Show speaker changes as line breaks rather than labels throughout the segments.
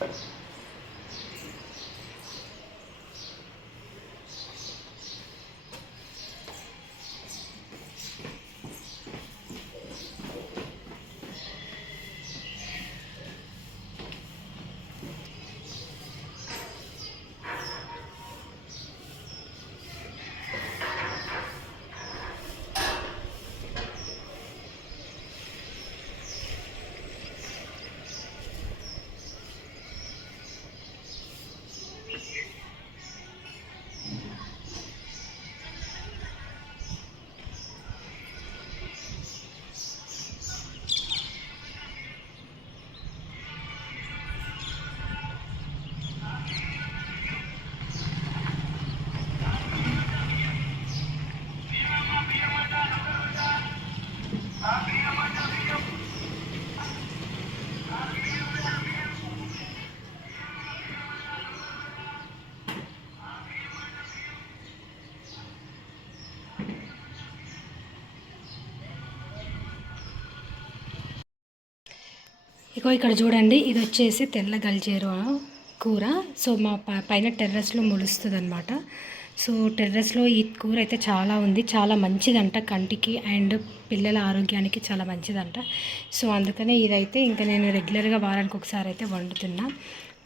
Thanks. ఇగో ఇక్కడ చూడండి ఇది వచ్చేసి తెల్ల గల్జేరు కూర. సో మా ప- పైన టెర్రస్లో మొలుస్తుంది అనమాట సో టెర్రస్లో ఈ కూర అయితే చాలా ఉంది. చాలా మంచిదంట కంటికి అండ్ పిల్లల ఆరోగ్యానికి చాలా మంచిదంట. సో అందుకనే ఇదైతే ఇంకా నేను రెగ్యులర్గా వారానికి ఒకసారి అయితే వండుతున్నా.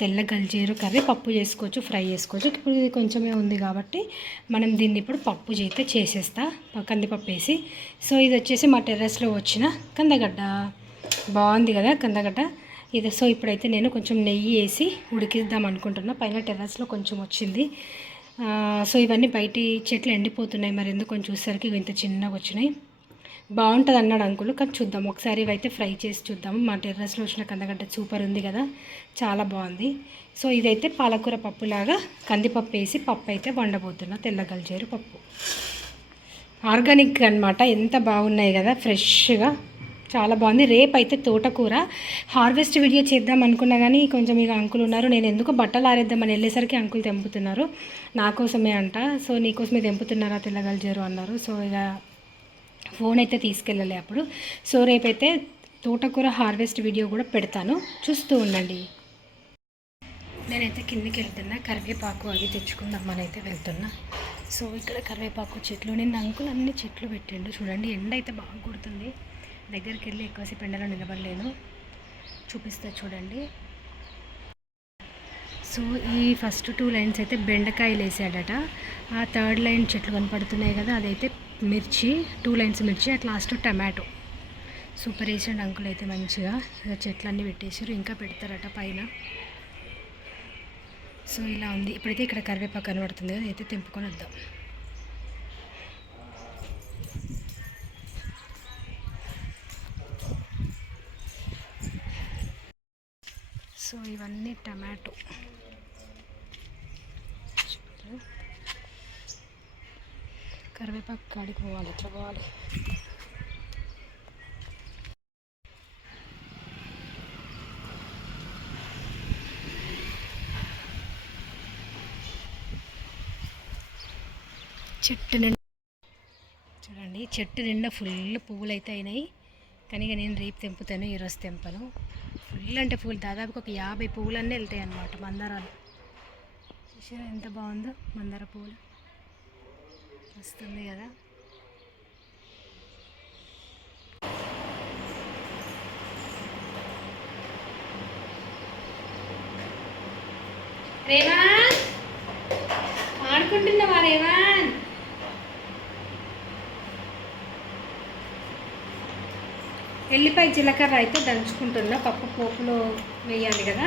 తెల్ల గల్జేరు కర్రీ పప్పు చేసుకోవచ్చు ఫ్రై చేసుకోవచ్చు. ఇప్పుడు ఇది కొంచెమే ఉంది కాబట్టి మనం దీన్ని ఇప్పుడు పప్పు చేస్తే చేసేస్తా కందిపప్పు వేసి. సో ఇది వచ్చేసి మా టెర్రస్లో వచ్చిన కందగడ్డ. బాగుంది కదా కందగడ్డ? ఇది సో ఇప్పుడైతే నేను కొంచెం నెయ్యి వేసి ఉడికిద్దాం అనుకుంటున్నా. పైన టెర్రస్లో కొంచెం వచ్చింది. సో ఇవన్నీ బయటి చెట్లు ఎండిపోతున్నాయి మరి ఎందుకు కొంచెం చూసేసరికి ఇవి ఇంత చిన్నగా వచ్చినాయి. బాగుంటుంది అన్నాడు అంకులు కానీ చూద్దాం. ఒకసారి ఇవైతే ఫ్రై చేసి చూద్దాం. మా టెర్రస్లో వచ్చిన కందగడ్డ సూపర్ ఉంది కదా చాలా బాగుంది. సో ఇదైతే పాలకూర పప్పులాగా కందిపప్పు వేసి పప్పు అయితే వండబోతున్నా తెల్లగలిచేరు పప్పు. ఆర్గానిక్ అనమాట ఎంత బాగున్నాయి కదా ఫ్రెష్గా. చాలా బాగుంది. రేపు అయితే తోటకూర. హార్వెస్ట్ వీడియో చేద్దాం అనుకున్నా కానీ కొంచెం ఇక అంకుల్ ఉన్నారు. నేను ఎందుకు బట్టలు ఆరేద్దామని వెళ్ళేసరికి అంకుల్ తెంపుతున్నారు. నా కోసమే అంట. సో నీకోసమే తెంపుతున్నారా తెల్లగలిజారు అన్నారు. సో ఇక ఫోన్ అయితే తీసుకెళ్ళలే అప్పుడు. సో రేపైతే తోటకూర హార్వెస్ట్ వీడియో కూడా పెడతాను. చూస్తూ ఉండండి. నేనైతే కిందికి వెళ్తున్నా. కరివేపాకు అవి తెచ్చుకుందామని అయితే వెళ్తున్నా. సో ఇక్కడ కరివేపాకు చెట్లు. నేను అంకుల్ అన్ని చెట్లు పెట్టిండు. చూడండి ఎండ అయితే బాగా కొడుతుంది. దగ్గరికి వెళ్ళి ఎక్కువసేపు ఎండలో నిలబడలేను. చూపిస్తా చూడండి. సో ఈ ఫస్ట్ టూ లైన్స్ అయితే బెండకాయలు వేసాడట. ఆ థర్డ్ లైన్ చెట్లు కనపడుతున్నాయి కదా అదైతే మిర్చి టూ లైన్స్ మిర్చి అట్ లాస్ట్ టమాటో. సూపర్ వేసాడు అంకుల్ అయితే మంచిగా. ఇక చెట్లన్నీ పెట్టేసారు ఇంకా పెడతారట పైన. సో ఇలా ఉంది. ఇప్పుడైతే ఇక్కడ కరివేపాకు కనబడుతుంది కదా అయితే తెంపుకొని వద్దాం. సో ఇవన్నీ టమాటో. కరివేపాకు కాడికి పోవాలి ఎట్లా పోవాలి? చెట్టు నిండా చూడండి చెట్టు నిండా ఫుల్ పువ్వులు అయితే అయినాయి. కానీ నేను రేపు తెంపుతాను ఈరోజు తెంపను. ఫుల్ అంటే ఫుల్. దాదాపు ఒక యాభై పువ్వులన్నీ వెళ్తాయి అన్నమాట మందారాలు. చూసారా ఎంత బాగుందో? మందార పువ్వులు వస్తుంది కదా? రేవా! ఆడుకుంటున్నావా రేవా? ఎల్లిపాయ జీలకర్ర అయితే దంచుకుంటున్నా. పప్పు పోపులో వేయాలి కదా.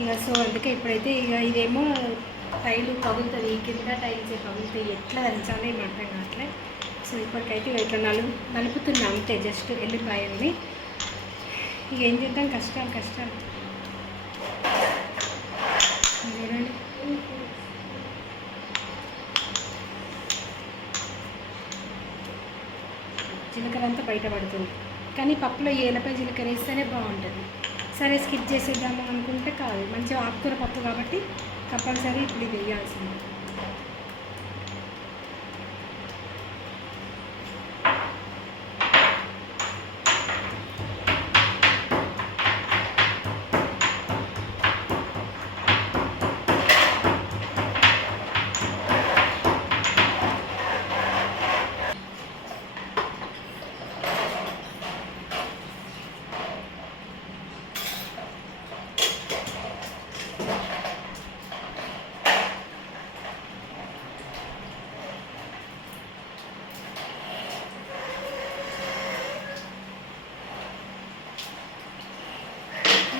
ఇక సో అందుకే ఇప్పుడైతే ఇక ఇదేమో టైలు పగులుతుంది ఈ కింద టైల్స్ పగులుతాయి ఎట్లా దంచాలి ఏం అర్థం కావట్లే. సో ఇప్పటికైతే ఇట్లా నలుపు నలుపుతున్నా అంతే జస్ట్ ఎల్లిపాయల్ని. ఇక ఏం చేద్దాం? కష్టాలు కష్టాలు చూడండి. జీలకర్ర అంతా బయటపడుతుంది కానీ పప్పులో ఏలపై జీలకర్ర వేస్తేనే బాగుంటుంది. సరే స్కిప్ చేసేద్దాము అనుకుంటే కాదు. మంచిగా ఆకుకూర పప్పు కాబట్టి కంపల్సరీ ఇప్పుడు ఇది వేయాల్సింది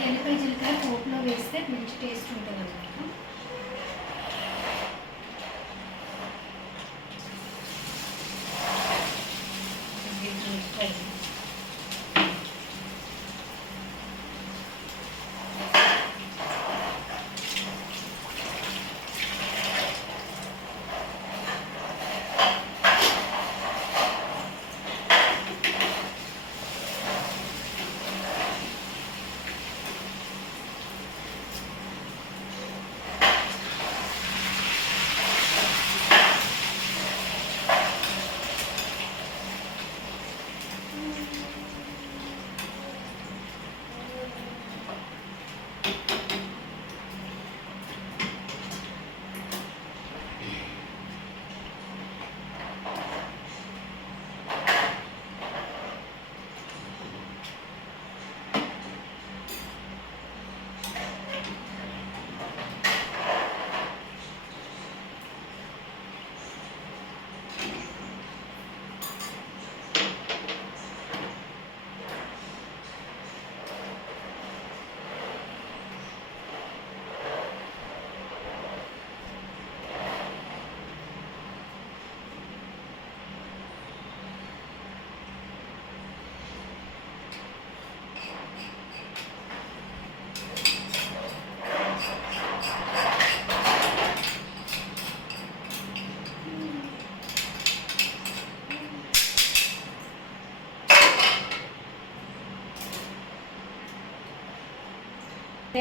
ఉల్లిపాయ జీలకర్ర పోపులో వేస్తే మంచి టేస్ట్ ఉంటుంది అనమాట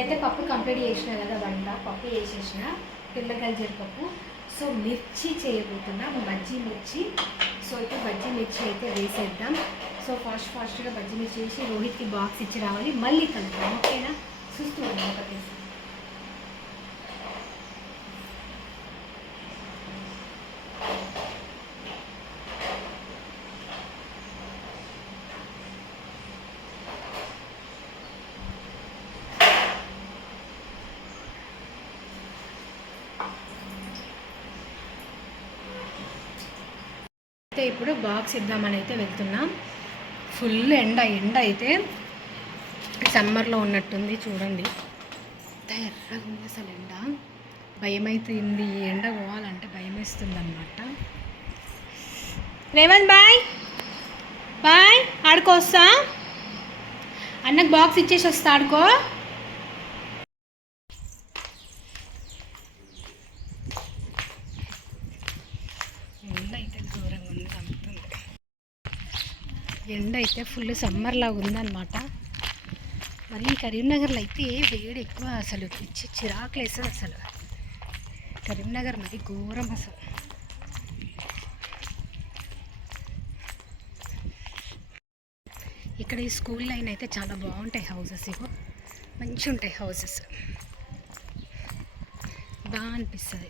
అయితే పప్పు కంప్లీట్ చేసిన కదా వంట పప్పు వేసేసిన తెల్లగల్జర పప్పు. సో మిర్చి చేయబోతున్నా బజ్జీ మిర్చి. సో అయితే బజ్జీ మిర్చి అయితే వేసేద్దాం. సో ఫాస్ట్ ఫాస్ట్గా బజ్జీ మిర్చి వేసి రోహిత్కి బాక్స్ ఇచ్చి రావాలి. మళ్ళీ కలుద్దాం ఓకేనా? చూస్తూ ఉన్నాం ఒకటేసి అయితే ఇప్పుడు బాక్స్ ఇద్దామని అయితే వెళ్తున్నాం. ఫుల్ ఎండ ఎండ అయితే సమ్మర్లో ఉన్నట్టుంది చూడండి. ఎంత ఎర్రగా ఉంది అసలు ఎండ. భయం అవుతుంది ఈ ఎండ పోవాలంటే భయం వేస్తుంది అనమాట రేవంత్ బాయ్! బాయ్! ఆడుకోస్తా అన్నకు బాక్స్ ఇచ్చేసి వస్తా ఆడుకో ఎండ అయితే ఘోరంగా ఉంది చంపుతుంది ఎండ అయితే ఫుల్ సమ్మర్ లాగా ఉందన్నమాట మళ్ళీ కరీంనగర్లో అయితే వేడి ఎక్కువ అసలు. పిచ్చి చిరాకులు వేస్తుంది అసలు. కరీంనగర్ మరి ఘోరం అసలు. ఇక్కడ ఈ స్కూల్ లైన్ అయితే చాలా బాగుంటాయి హౌసెస్ ఇగో. మంచి ఉంటాయి హౌసెస్. బాగా అనిపిస్తుంది.